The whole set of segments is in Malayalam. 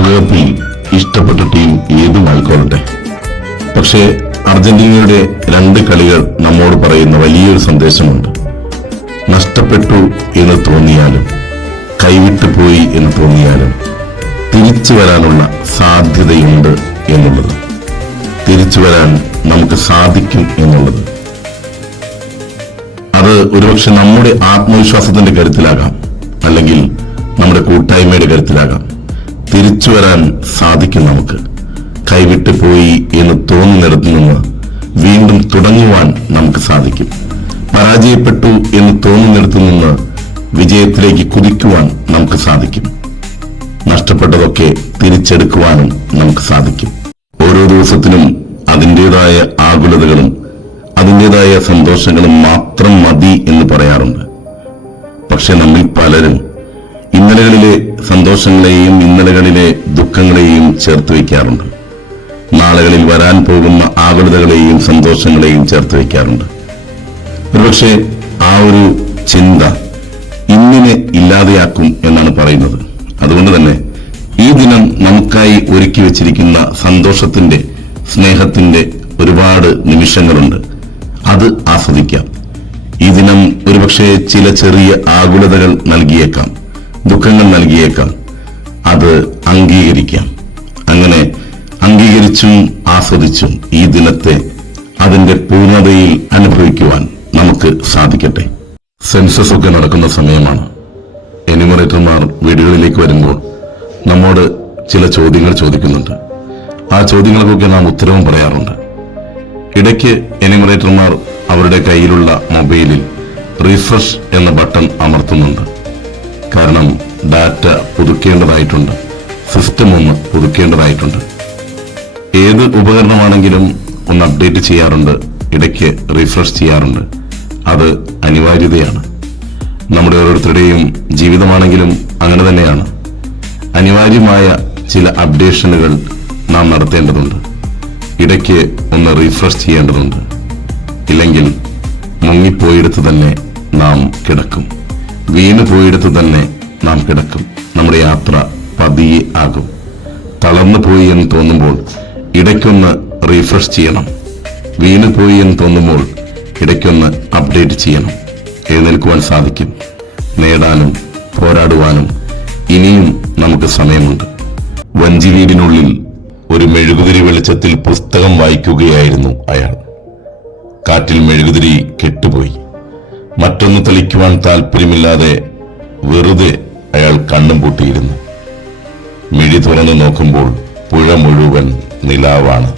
ലോകകപ്പിൽ ഇഷ്ടപ്പെട്ട ടീം ഏതുമായിക്കൊള്ളട്ടെ. പക്ഷേ അർജന്റീനയുടെ 2 കളികൾ നമ്മോട് പറയുന്ന വലിയൊരു സന്ദേശമുണ്ട്. നഷ്ടപ്പെട്ടു എന്ന് തോന്നിയാലും കൈവിട്ടു പോയി എന്ന് തോന്നിയാലും തിരിച്ചു വരാനുള്ള സാധ്യതയുണ്ട് എന്നുള്ളത്, തിരിച്ചു വരാൻ നമുക്ക് സാധിക്കും എന്നുള്ളത്. അത് ഒരുപക്ഷെ നമ്മുടെ ആത്മവിശ്വാസത്തിന്റെ കരുത്തിലാകാം, അല്ലെങ്കിൽ നമ്മുടെ കൂട്ടായ്മയുടെ കരുത്തിലാകാം. തിരിച്ചു വരാൻ സാധിക്കും. നമുക്ക് കൈവിട്ടു പോയി എന്ന് തോന്നുന്നിടത്തു നിന്ന് വീണ്ടും തുടങ്ങുവാൻ നമുക്ക് സാധിക്കും. പരാജയപ്പെട്ടു എന്ന് തോന്നുന്നിടത്തു നിന്ന് വിജയത്തിലേക്ക് കുതിക്കുവാൻ നമുക്ക് സാധിക്കും. നഷ്ടപ്പെട്ടതൊക്കെ തിരിച്ചെടുക്കുവാനും നമുക്ക് സാധിക്കും. ഓരോ ദിവസത്തിനും അതിൻ്റെതായ ആകുലതകളും അതിൻ്റെതായ സന്തോഷങ്ങളും മാത്രം മതി എന്ന് പറയാറുണ്ട്. പക്ഷെ നമ്മിൽ പലരും ഇന്നലകളിലെ സന്തോഷങ്ങളെയും ഇന്നലകളിലെ ദുഃഖങ്ങളെയും ചേർത്ത് വയ്ക്കാറുണ്ട്. നാളുകളിൽ വരാൻ പോകുന്ന ആകുലതകളെയും സന്തോഷങ്ങളെയും ചേർത്ത് വയ്ക്കാറുണ്ട്. ഒരുപക്ഷെ ആ ഒരു ചിന്ത ഇന്നിനെ ഇല്ലാതെയാക്കും എന്നാണ് പറയുന്നത്. അതുകൊണ്ട് തന്നെ ഈ ദിനം നമുക്കായി ഒരുക്കി വെച്ചിരിക്കുന്ന സന്തോഷത്തിന്റെ, സ്നേഹത്തിന്റെ ഒരുപാട് നിമിഷങ്ങളുണ്ട്. അത് ആസ്വദിക്കാം. ഈ ദിനം ഒരുപക്ഷെ ചില ചെറിയ ആകുലതകൾ നൽകിയേക്കാം, ദുഃഖങ്ങൾ നൽകിയേക്കാം. അത് അംഗീകരിക്കാം. അങ്ങനെ അംഗീകരിച്ചും ആസ്വദിച്ചും ഈ ദിനത്തെ അതിന്റെ പൂർണ്ണതയിൽ അനുഭവിക്കുവാൻ നമുക്ക് സാധിക്കട്ടെ. സെൻസസ് ഒക്കെ നടക്കുന്ന സമയമാണ്. എന്യൂമറേറ്റർമാർ വീടുകളിലേക്ക് വരുമ്പോൾ നമ്മോട് ചില ചോദ്യങ്ങൾ ചോദിക്കുന്നുണ്ട്. ആ ചോദ്യങ്ങൾക്കൊക്കെ നാം ഉത്തരവും പറയാറുണ്ട്. ഇടയ്ക്ക് എന്യൂമറേറ്റർമാർ അവരുടെ കയ്യിലുള്ള മൊബൈലിൽ റീഫ്രഷ് എന്ന ബട്ടൺ അമർത്തുന്നുണ്ട്. കാരണം ഡാറ്റ പുതുക്കേണ്ടതായിട്ടുണ്ട്, സിസ്റ്റം ഒന്ന് പുതുക്കേണ്ടതായിട്ടുണ്ട്. ഏത് ഉപകരണമാണെങ്കിലും ഒന്ന് അപ്ഡേറ്റ് ചെയ്യാറുണ്ട്, ഇടയ്ക്ക് റീഫ്രഷ് ചെയ്യാറുണ്ട്. അത് അനിവാര്യതയാണ്. നമ്മുടെ ഓരോരുത്തരുടെയും ജീവിതമാണെങ്കിലും അങ്ങനെ തന്നെയാണ്. അനിവാര്യമായ ചില അപ്ഡേഷനുകൾ നാം നടത്തേണ്ടതുണ്ട്. ഇടയ്ക്ക് ഒന്ന് റീഫ്രഷ് ചെയ്യേണ്ടതുണ്ട്. ഇല്ലെങ്കിൽ മുങ്ങിപ്പോയിടത്ത് തന്നെ നാം കിടക്കും, വീണു പോയിടത്ത് തന്നെ നാം കിടക്കും. നമ്മുടെ യാത്ര പതിയെ ആകും. തളർന്നു പോയി എന്ന് തോന്നുമ്പോൾ ഇടയ്ക്കൊന്ന് റീഫ്രഷ് ചെയ്യണം. വീണു പോയി എന്ന് തോന്നുമ്പോൾ ഇടയ്ക്കൊന്ന് അപ്ഡേറ്റ് ചെയ്യണം. എഴുന്നേൽക്കുവാൻ സാധിക്കും. നേടാനും പോരാടുവാനും ഇനിയും നമുക്ക് സമയമുണ്ട്. വഞ്ചി വീടിനുള്ളിൽ ഒരു മെഴുകുതിരി വെളിച്ചത്തിൽ പുസ്തകം വായിക്കുകയായിരുന്നു അയാൾ. കാറ്റിൽ മെഴുകുതിരി കെട്ടുപോയി. മറ്റൊന്ന് തെളിക്കുവാൻ താല്പര്യമില്ലാതെ വെറുതെ അയാൾ കണ്ണും പൂട്ടിയിരുന്നു. മിഴി തുറന്നു നോക്കുമ്പോൾ പുഴ മുഴുവൻ നിലാവാണ്.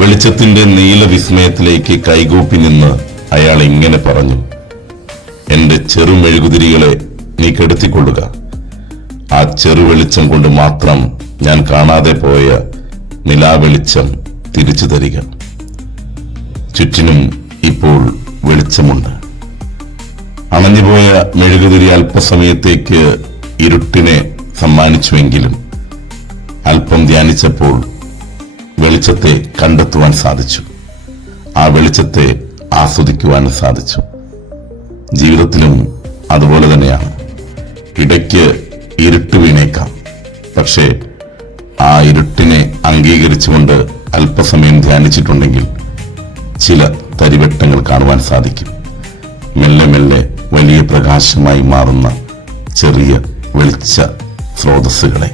വെളിച്ചത്തിന്റെ നീല വിസ്മയത്തിലേക്ക് കൈകൂപ്പി നിന്ന് അയാൾ ഇങ്ങനെ പറഞ്ഞു, എന്റെ ചെറു മെഴുകുതിരികളെ നീ കെടുത്തിക്കൊള്ളുക. ആ ചെറു വെളിച്ചം കൊണ്ട് മാത്രം ഞാൻ കാണാതെ പോയ നിലാവെളിച്ചം തിരിച്ചു തരിക. ചുറ്റിനും ഇപ്പോൾ വെളിച്ചമുണ്ട്. അണഞ്ഞുപോയ മെഴുകുതിരി അല്പസമയത്തേക്ക് ഇരുട്ടിനെ സമ്മാനിച്ചുവെങ്കിലും അല്പം ധ്യാനിച്ചപ്പോൾ വെളിച്ചത്തെ കണ്ടെത്തുവാൻ സാധിച്ചു. ആ വെളിച്ചത്തെ ആസ്വദിക്കുവാൻ സാധിച്ചു. ജീവിതത്തിലും അതുപോലെ തന്നെയാണ്. ഇടയ്ക്ക് ഇരുട്ട് വീണേക്കാം. പക്ഷേ ആ ഇരുട്ടിനെ അംഗീകരിച്ചുകൊണ്ട് അല്പസമയം ധ്യാനിച്ചിട്ടുണ്ടെങ്കിൽ ചില തരിവെട്ടങ്ങൾ കാണുവാൻ സാധിക്കും. മെല്ലെ മെല്ലെ വലിയ പ്രകാശമായി മാറുന്ന ചെറിയ വെളിച്ച സ്രോതസ്സുകളെ.